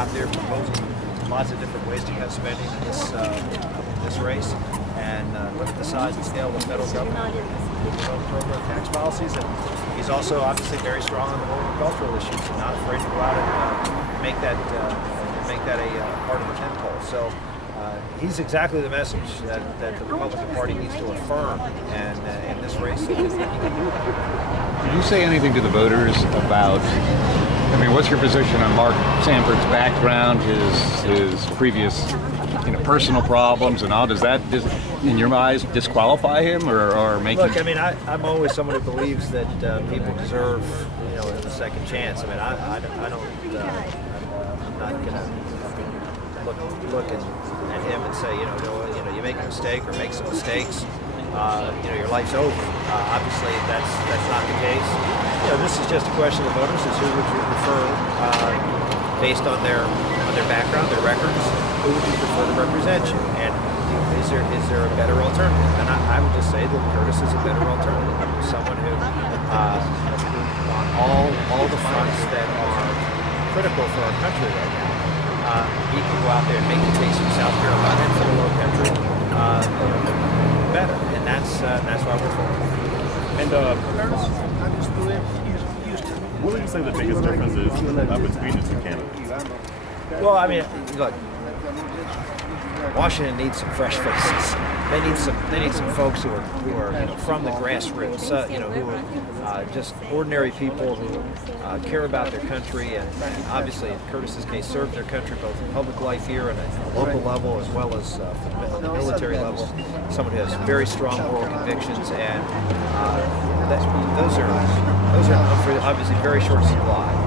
out there proposing lots of different ways to cut spending in this race. And look at the size and scale of the federal government with his own pro-growth tax policies. And he's also obviously very strong on the horticultural issues and not afraid to go out and make that a part of the tent pole. So he's exactly the message that the Republican Party needs to affirm, and in this race, he can do that. Did you say anything to the voters about, I mean, what's your position on Mark Sanford's background, his previous personal problems and all? Does that, in your eyes, disqualify him or make him? Look, I mean, I'm always someone who believes that people deserve, a second chance. I mean, I don't, I'm not going to look at him and say, you make a mistake or make some mistakes, your life's over. Obviously, that's not the case. This is just a question of the voters: is who would you prefer, based on their background, their records, who would you prefer to represent you? And is there a better alternative? And I would just say that Curtis is a better alternative. Someone who, on all the fronts that are critical for our country right now, he can go out there and make the case from South Carolina and for the low country better, and that's why we're for it. And what would you say the biggest difference is between the two candidates? Well, I mean, look, Washington needs some fresh faces. They need some folks who are from the grassroots, who are just ordinary people who care about their country, and obviously, in Curtis's case, served their country both in public life here and at a local level, as well as on the military level. Someone who has very strong moral convictions, and those are obviously very short supply.